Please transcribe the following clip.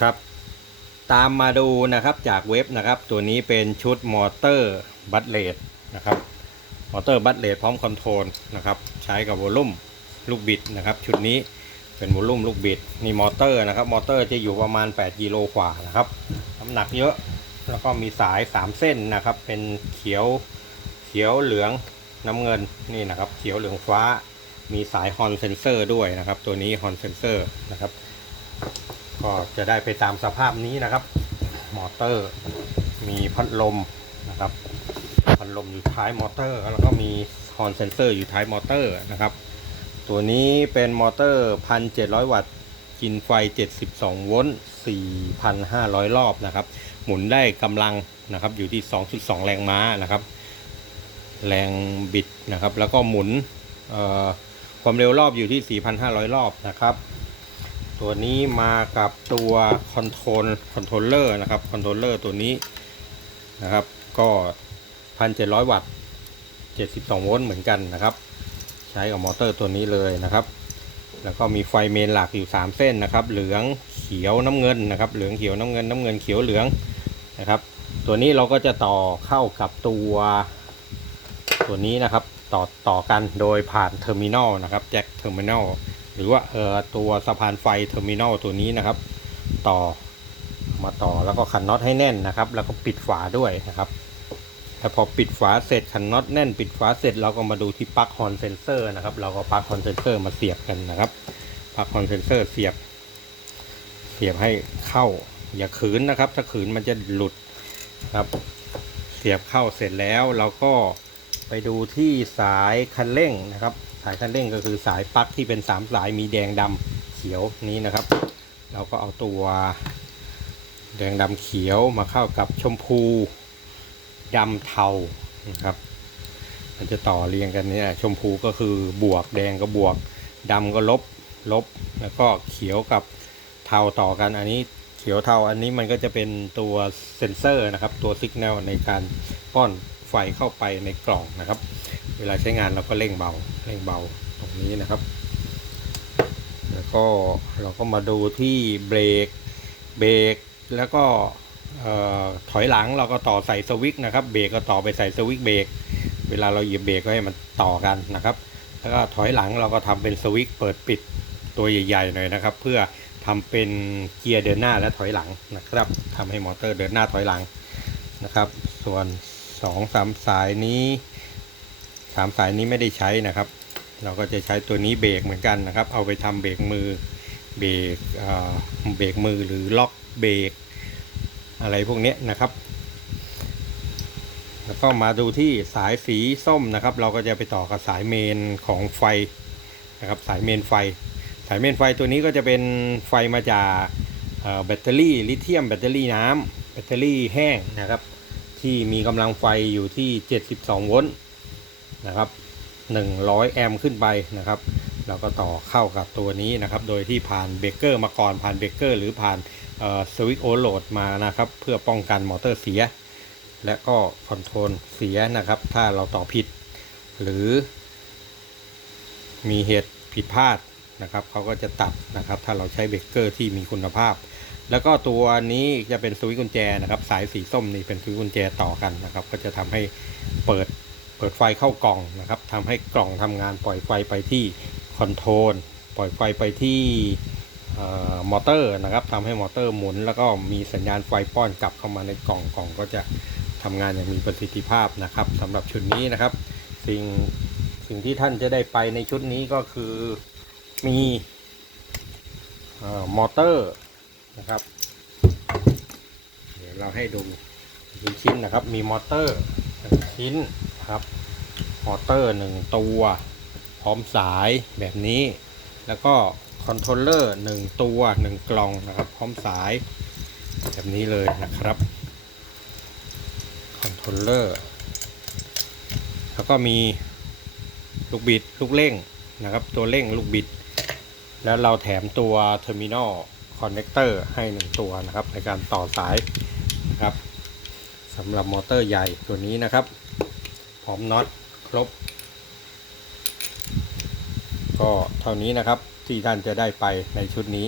ครับ ตามมาดูนะครับจากเว็บนะครับ ตัวนี้เป็นชุดมอเตอร์บัตเลดนะครับ มอเตอร์บัตเลดพร้อมคอนโทรลนะครับ ใช้กับวอลลุ่มลูกบิดนะครับ ชุดนี้เป็นวอลลุ่มลูกบิดนี่มอเตอร์นะครับ มอเตอร์จะอยู่ประมาณ 8กิโลกว่านะครับน้ำหนักเยอะแล้วก็มีสาย 3 เส้นนะครับ เป็นเขียวเขียวเหลืองน้ำเงินนี่นะครับ เขียวเหลืองฟ้า มีสายฮอนเซนเซอร์ด้วยนะครับ ตัวนี้ฮอนเซนเซอร์นะครับ ก็จะได้ไปตามสภาพนี้นะครับ มอเตอร์มีพัดลมนะครับพัดลมอยู่ท้ายมอเตอร์ แล้วก็มีฮอนเซนเซอร์อยู่ท้ายมอเตอร์นะครับ ตัวนี้เป็นมอเตอร์ 1,700 วัตต์ กินไฟ 72 โวลต์ 4,500 รอบนะครับ หมุนได้กำลังนะครับอยู่ที่ 2.2 แรงม้านะครับ แรงบิดนะครับ แล้วก็หมุนความเร็วรอบอยู่ที่ 4,500 รอบนะครับ ตัวนี้มากับตัวคอนโทรลคอนโทรลเลอร์นะครับคอนโทรลเลอร์ตัวนี้นะครับ ก็1,700วัตต์72โวลต์เหมือนกันนะครับ ใช้กับมอเตอร์ตัวนี้เลยนะครับ แล้วก็มีไฟเมนหลักอยู่3เส้นนะครับ เหลืองเขียวน้ำเงินนะครับ เหลืองเขียวน้ำเงินน้ำเงินเขียวเหลืองนะครับ ตัวนี้เราก็จะต่อเข้ากับตัวตัวนี้นะครับ ต่อต่อกันโดยผ่านเทอร์มินอลนะครับแจ็คเทอร์มินอล หรือว่าเอ่อตัวสะพานไฟเทอร์มินอลตัวนี้นะครับ ต่อมาต่อแล้วก็ขันน็อตให้แน่นนะครับ แล้วก็ปิดฝาด้วยนะครับแต่พอปิดฝาเสร็จขันน็อตแน่นปิดฝาเสร็จเราก็มาดูที่ปลั๊กฮอนเซนเซอร์นะครับ เราก็ปลั๊กฮอนเซนเซอร์มาเสียบกันนะครับปลั๊กฮอนเซนเซอร์เสียบ เสียบให้เข้า อย่าขืนนะครับ ถ้าขืนมันจะหลุดครับ เสียบเข้าเสร็จแล้วเราก็ ไปดูที่สายคันเร่งนะครับ สายคันเร่งก็คือสายปลั๊กที่เป็นสามสายมีแดงดำเขียวนี้นะครับ เราก็เอาตัว แดงดำเขียวมาเข้ากับชมพูดำเทานะครับ มันจะต่อเรียงกันเนี่ยชมพูก็คือบวกแดงก็บวกดำก็ลบลบแล้วก็เขียวกับเทาต่อกันอันนี้เขียวเทาอันนี้มันก็จะเป็นตัวเซนเซอร์นะครับ ตัวสัญญาณในการป้อน ไฟเข้าไปในกล่องนะครับ เวลาใช้งานเราก็เร่งเบาเร่งเบาตรงนี้นะครับ แล้วก็เราก็มาดูที่เบรกเบรกแล้วก็ถอยหลังเราก็ต่อใส่สวิตช์นะครับ เบรกก็ต่อไปใส่สวิตช์เบรกเวลาเราเหยียบเบรกก็ให้มันต่อกันนะครับ แล้วก็ถอยหลังเราก็ทำเป็นสวิตช์เปิดปิดตัวใหญ่ๆหน่อยนะครับ เพื่อทำเป็นเกียร์เดินหน้าและถอยหลังนะครับทำให้มอเตอร์เดินหน้าถอยหลังนะครับ ส่วน สองสามสายนี้สามสายนี้ไม่ได้ใช้นะครับ เราก็จะใช้ตัวนี้เบรกเหมือนกันนะครับ เอาไปทำเบรกมือเบรกเบรกมือหรือล็อกเบรกอะไรพวกนี้นะครับ แล้วก็มาดูที่สายสีส้มนะครับ เราก็จะไปต่อกับสายเมนของไฟนะครับสายเมนไฟ สายเมนไฟตัวนี้ก็จะเป็นไฟมาจากแบตเตอรี่ลิเธียมแบตเตอรี่น้ำแบตเตอรี่แห้งนะครับ ที่มีกำลังไฟอยู่ที่ 72 โวลต์นะครับ 100 แอมป์ขึ้นไปนะครับเราก็ต่อเข้ากับตัวนี้นะครับ โดยที่ผ่านเบรกเกอร์มาก่อนผ่านเบรกเกอร์หรือผ่านสวิตช์โอเวอร์โหลดมานะครับ เพื่อป้องกันมอเตอร์เสีย และก็คอนโทรลเสียนะครับ ถ้าเราต่อผิด หรือ มีเหตุผิดพลาดนะครับเขาก็จะตัดนะครับ ถ้าเราใช้เบรกเกอร์ที่มีคุณภาพ แล้วก็ตัวนี้จะเป็นสวิตช์กุญแจนะครับ สายสีส้มนี่เป็นสวิตช์กุญแจต่อกันนะครับ ก็จะทำให้เปิดเปิดไฟเข้ากล่องนะครับทำให้กล่องทำงานปล่อยไฟไปที่คอนโทรลปล่อยไฟไปที่มอเตอร์นะครับทำให้มอเตอร์หมุน แล้วก็มีสัญญาณไฟป้อนกลับเข้ามาในกล่องกล่องก็จะทำงานอย่างมีประสิทธิภาพนะครับสำหรับชุดนี้นะครับ สิ่งสิ่งที่ท่านจะได้ไปในชุดนี้ก็คือมีอมอเตอร์ นะครับ เดี๋ยวเราให้ดูเป็นชิ้นนะครับ มีมอเตอร์หนึ่งชิ้นครับ มอเตอร์หนึ่งตัว พร้อมสายแบบนี้ แล้วก็คอนโทรลเลอร์หนึ่งตัวหนึ่งกล่องนะครับ พร้อมสายแบบนี้เลยนะครับ คอนโทรลเลอร์ แล้วก็มีลูกบิด ลูกเร่งนะครับ ตัวเร่งลูกบิด แล้วเราแถมตัวเทอร์มินอล คอนเนคเตอร์ให้หนึ่งตัวนะครับ ในการต่อสายนะครับสำหรับมอเตอร์ใหญ่ตัวนี้นะครับ พร้อมน็อตครบ ก็เท่านี้นะครับที่ท่านจะได้ไปในชุดนี้